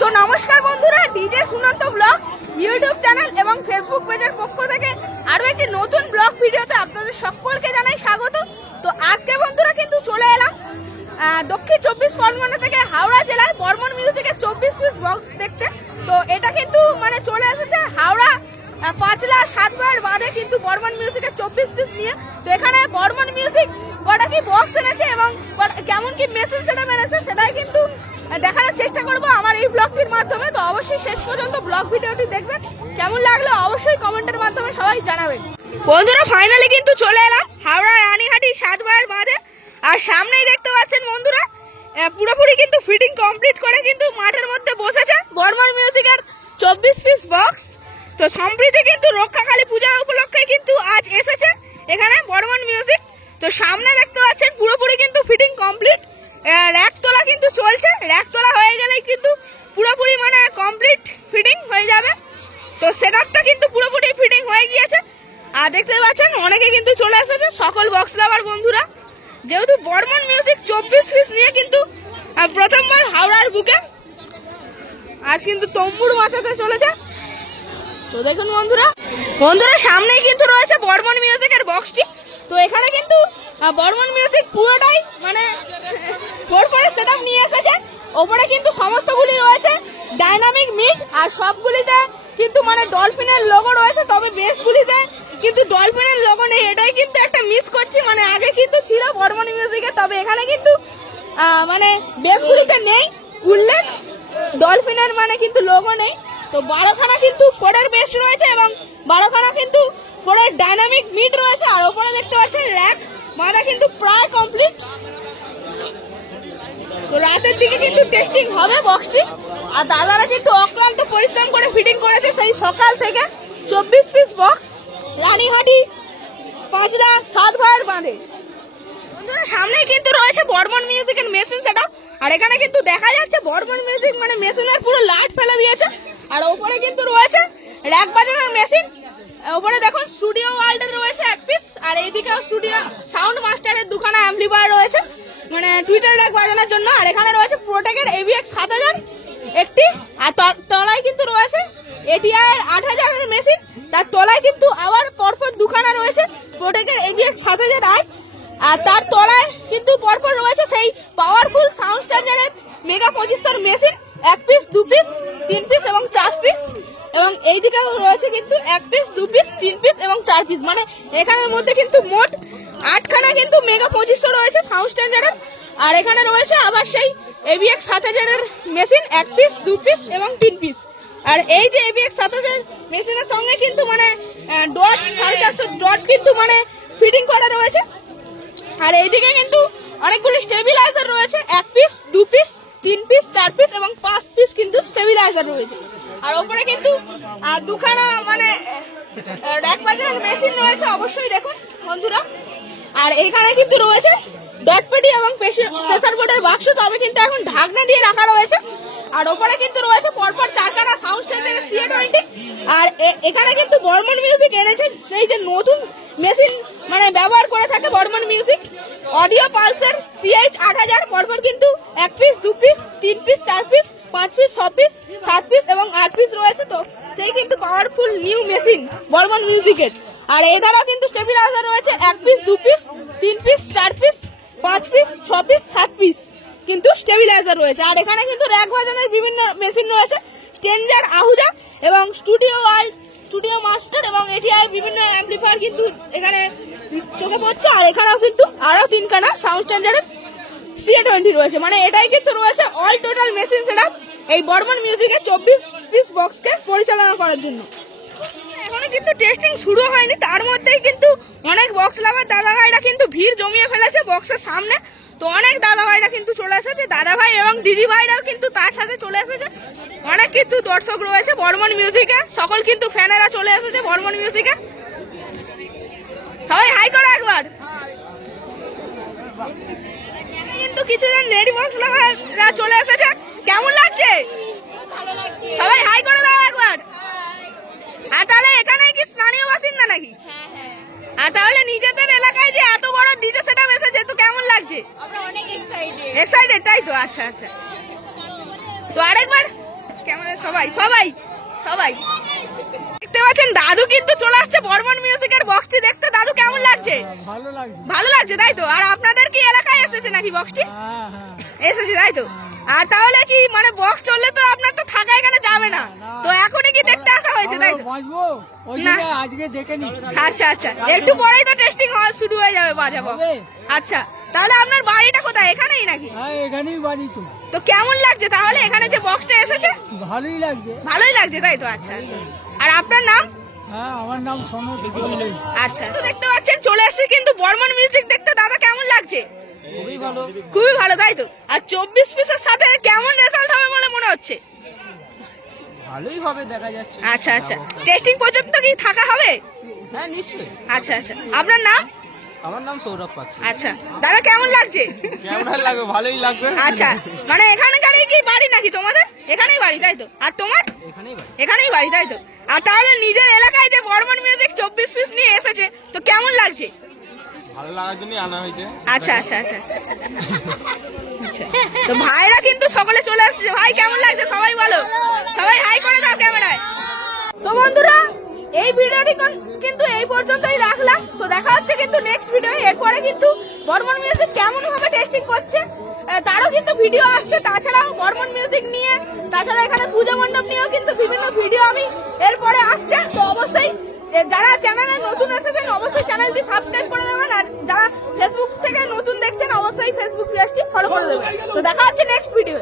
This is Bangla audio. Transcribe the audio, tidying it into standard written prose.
তো নমস্কার বন্ধুরা, DJ Sunanta blogs YouTube channel এবং ফেসবুক পেজের পক্ষ থেকে আরো একটি নতুন ব্লগ ভিডিওতে আপনাদের সকলকে জানাই স্বাগত। তো আজকে বন্ধুরা কিন্তু চলে এলাম দক্ষিণ 24 পরগনা থেকে হাওড়া জেলায় বর্মন মিউজিকের 24 পিস বক্স দেখতে। তো এটা কিন্তু মানে চলে এসেছে হাওড়া পাঁচলা সাতবার বাঁধে কিন্তু বর্মন মিউজিকের 24 পিস নিয়ে। তো এখানে বর্মন মিউজিক কটা কি বক্স এনেছে এবং কেমন কি মেশিন সেটা এনেছে সেটাই কিন্তু দেখানোর চেষ্টা করব আমার এই ব্লগটির মাধ্যমে। তো অবশ্যই শেষ পর্যন্ত ব্লগ ভিডিওটি দেখবেন, কেমন লাগলো অবশ্যই কমেন্টের মাধ্যমে সবাই জানাবেন। বন্ধুরা ফাইনালি কিন্তু চলে এলাম হাওড়া রানীহাটি সাতবার বাঁধে, আর সামনেই দেখতে পাচ্ছেন বন্ধুরা পুরোপুরি কিন্তু ফিটিং কমপ্লিট করে কিন্তু মাঠের মধ্যে বসেছে বর্মন মিউজিকের 24 পিস বক্স। তো সম্প্রীতি কিন্তু রক্ষাকালী পূজা উপলক্ষে কিন্তু আজ এসেছে এখানে বর্মন মিউজিক। তো সামনে দেখতে পাচ্ছেন পুরোপুরি কিন্তু ফিটিং কমপ্লিট, র্যাক তোলা কিন্তু চলছে, র্যাক তোলা হয়ে গেলেই কিন্তু পুরোপুরি মানে কমপ্লিট ফিটিং হয়ে যাবে। তো সেটআপটা কিন্তু পুরোপুরি ফিটিং হয়ে গিয়েছে, আর দেখতে পাচ্ছেন অনেকে কিন্তু চলে এসেছে সকল বক্স লাভার বন্ধুরা, যেহেতু বর্মন মিউজিক 24 পিস নিয়ে কিন্তু প্রথমবার হাওড়ার বুকে আজ কিন্তু তম্বুর মাচাতে চলেছে। তো দেখুন বন্ধুরা সামনেই কিন্তু রয়েছে বর্মন মিউজিকের বক্সটি। তো এখানে কিন্তু বর্মন মিউজিক পুরোটাই মানে 4x সেটআপ নিয়ে এসেছে। ওপরে কিন্তু সমস্তগুলি রয়েছে ডাইনামিক মিড, আর সবগুলিতে কিন্তু মানে ডলফিনের লোগো রয়েছে, তবে বেসগুলিতে কিন্তু ডলফিনের লোগো নেই। এটাই কিন্তু একটা মিস করছি, মানে আগে কিন্তু ছিল বর্মন মিউজিকে, তবে এখানে কিন্তু মানে বেসগুলিতে নেই উল্লেখ, ডলফিনের মানে কিন্তু লোগো নেই। তো 12খানা কিন্তু 4-এর বেস রয়েছে এবং 12খানা কিন্তু 4-এর ডাইনামিক মিড রয়েছে, আর ওপরে দেখতে পাচ্ছেন র্যাক বাঁধা কিন্তু প্রায় কমপ্লিট। তো রাতের দিকে কিন্তু টেস্টিং হবে বক্সটি, আর দাদারা কিন্তু অক্লান্ত পরিশ্রম করে ফিটিং করেছে সেই সকাল থেকে 24 পিস বক্স রানীহাটি পাঁচলা সাতবার বাঁধে। বন্ধুরা সামনেই কিন্তু রয়েছে বর্মন মিউজিকের মেশিন সেটআপ, আর এখানে কিন্তু দেখা যাচ্ছে বর্মন মিউজিক মানে মেশিনের পুরো লাইট ফেলে দিয়েছে, আর ওপরে কিন্তু রয়েছে র্যাক বাজানোর মেশিন। ওপরে দেখুন স্টুডিও ওয়ার্ল্ডের রয়েছে এক পিস, আর এইদিকেও স্টুডিও সাউন্ড মাস্টারের দুখানা অ্যাম্পলিফায়ার রয়েছে মানে টুইটার র্যাক বাজানোর জন্য, আর এখানে রয়েছে প্রোটেকের AVX 7000 একটি, আর তলায় কিন্তু রয়েছে ATI 8000 এর মেশিন, তার তলায় কিন্তু আবার পরপর দুখানা রয়েছে প্রোটেকের AVX 7000i, আর তার তলায় কিন্তু পরপর রয়েছে সেই পাওয়ারফুল সাউন্ড স্ট্যান্ডার্ডের mega 2500 machine, 1 piece 2 piece 3 piece এবং 4 পিস, এবং এইদিকেও রয়েছে কিন্তু 1 পিস 2 পিস 3 পিস এবং 4 পিস, মানে এখানের মধ্যে কিন্তু মোট 8খানা কিন্তু মেগা 2500 রয়েছে সাউন্ড স্ট্যান্ডার্ডের। আর এখানে রয়েছে আবার সেই AVX 7000 এর মেশিন 1 পিস 2 পিস এবং 3 পিস, আর এই যে AVX 7000 মেশিনের সঙ্গে কিন্তু মানে ডট 450 ডট কিন্তু মানে ফিটিং করা রয়েছে। আর এইদিকে কিন্তু অনেকগুলো স্টেবিলাইজার রয়েছে, 1 পিস 2 পিস 3 পিস 4 পিস এবং 5 পিস কিন্তু স্টেবিলাইজার রয়েছে, আর ওপরে কিন্তু দুখানা মানে র্যাক বাজানোর মেশিন রয়েছে অবশ্যই দেখুন বন্ধুরা। আর এইখানে কিন্তু রয়েছে ডট পেটি এবং প্রেসার বোর্ডের বাক্স, তবে কিন্তু এখন ঢাকনা দিয়ে রাখা রয়েছে, আর ওপরে কিন্তু রয়েছে পরপর 4খানা সাউন্ড স্ট্যান্ডার্ড CA20। আর এখানে কিন্তু বর্মন মিউজিক এনেছে সেই যে নতুন মেশিন মানে ব্যবহার করে থাকে বর্মন মিউজিক, অডিও পালসের CH 8000, পরপর কিন্তু 1 piece 2 piece 3 piece 4 piece 5 piece 6 piece 7 piece এবং 8 পিস রয়েছে। তো সেই কিন্তু পাওয়ারফুল নিউ মেশিন বর্মন মিউজিকের। আর এই ধারাও কিন্তু স্টেবিলাইজার রয়েছে 1 piece 2 piece 3 piece 4 piece 5 piece 6 piece 7 piece কিন্তু স্টেবিলাইজার রয়েছে। আর এখানে কিন্তু র্যাক বাজানোর বিভিন্ন মেশিন রয়েছে, স্টেঞ্জার আহুজা এবং স্টুডিও ওয়ার্ল্ড স্টুডিও মাস্টার এবং ATI বিভিন্ন অ্যাম্পলিফায়ার কিন্তু এখানে চোখে পড়ছে। আর এখানেও কিন্তু আরো 3খানা সাউন্ড স্ট্যান্ডার্ডের CA20 রয়েছে, মানে এটাই কিন্তু রয়েছে অল টোটাল মেশিন সেটআপ এই বর্মন মিউজিকের 24 পিস বক্সকে পরিচালনা করার জন্য। এখনো কিন্তু টেস্টিং শুরু হয়নি, তার মধ্যেই কিন্তু অনেক বক্স লাভার দাদা ভাইরা কিন্তু ভিড় জমিয়ে ফেলেছে বক্সের সামনে। তো অনেক দাদা ভাইরা কিন্তু চলে এসেছে, দাদা ভাই এবং দিদি ভাইরাও কিন্তু তার সাথে চলে এসেছে, অনেক কিন্তু দর্শক রয়েছে বর্মন মিউজিকে, সকল কিন্তু ফ্যানেরা চলে এসেছে বর্মন মিউজিকে। সবাই হাই করো একবার। কিন্তু কিছুজন লেডি বক্স লাভাররা চলে এসেছে, কেমন লাগছে সবাই হাই করে দাও একবার। আর তাহলে এখানে কি স্থানীয় বাসিন্দা নাকি? আর তাহলে নিজেদের এলাকায় যে এত বড় ডিজে সেটআপ এসেছে, তো কেমন লাগছে? আমরা অনেক এক্সাইটেড, তাই তো? আচ্ছা আচ্ছা, তো আরেকবার ক্যামেরা সবাই সবাই সবাই দেখতে পাচ্ছেন দাদু কিন্তু চলে আসছে বর্মন মিউজিকের বক্সটি দেখতে। দাদু কেমন লাগছে? ভালো লাগছে তাই তো। আর আপনাদের কি এলাকায় এসেছে নাকি বক্সটি? এসেছে তাই তো। আর তাহলে কি মানে বক্স চললে তো আপনার তো থাকা এখানে যাবে না, তো এখনই কি দেখতে আসা হয়েছে তাই তো? না আজকে দেখে নি। আচ্ছা আচ্ছা, একটু পরেই তো টেস্টিং শুরু হয়ে যাবে বাজা বক্স। আচ্ছা তাহলে আপনার বাড়িটা কোথায়? এখানেই নাকি? হ্যাঁ এখানেই বাড়ি। তো তো কেমন লাগছে তাহলে এখানে যে বক্সটা এসেছে? ভালোই লাগছে। ভালোই লাগছে তাই তো। আচ্ছা আচ্ছা, আর আপনার নাম? হ্যাঁ আমার নাম সনদ। আচ্ছা, তো দেখতে পাচ্ছেন চলে আসছে কিন্তু বর্মন মিউজিক দেখতে। দাদা কেমন লাগছে? খুবই ভালো। খুবই ভালো তাই তো। আর 24 পিসের সাথে কেমন রেজাল্ট হবে বলে মনে হচ্ছে? ভালোই হবে দেখা যাচ্ছে। আচ্ছা আচ্ছা, টেস্টিং পর্যন্ত কি থাকা হবে? হ্যাঁ নিশ্চয়ই। আচ্ছা আচ্ছা, আপনার নাম? আমার নাম সৌরভ পাত্র। আচ্ছা দাদা কেমন লাগছে? কেমন লাগবে? ভালোই লাগবে। আচ্ছা মানে এখানকারই কি বাড়ি নাকি তোমাদের? এখানেই বাড়ি তাই তো। আর তোমার? এখানেই বাড়ি। এখানেই বাড়ি তাই তো। আর তাহলে নিজের এলাকায় যে বর্মন মিউজিক 24 পিস নিয়ে এসেছে, তো কেমন লাগছে? ভালো লাগার জন্যই আনা হয়েছে। আচ্ছা আচ্ছা আচ্ছা আচ্ছা আচ্ছা, তো ভাইরা কিন্তু সকলে চলে আসছে। ভাই কেমন লাগছে? সবাই বলো, সবাই হাই করে দাও ক্যামেরায়। তো বন্ধুরা এই ভিডিওটি কিন্তু এই পর্যন্তই রাখলাম। তো দেখা হচ্ছে কিন্তু নেক্সট ভিডিও। এরপরে কিন্তু বর্মন মিউজিক কেমন ভাবে টেস্টিং করছে তারও কিন্তু ভিডিও আসছে। তাছাড়াও বর্মন মিউজিক নিয়ে, তাছাড়া এখানে পূজা মণ্ডপ নিয়েও কিন্তু বিভিন্ন ভিডিও আমি এরপরে আসছে। তো অবশ্যই যারা চ্যানেলে নতুন এসেছেন অবশ্যই চ্যানেলটি সাবস্ক্রাইব করে দেবেন, আর যারা ফেসবুক থেকে নতুন দেখছেন অবশ্যই ফেসবুক পেজটি ফলো করে দেবেন। তো দেখা হচ্ছে নেক্সট ভিডিও।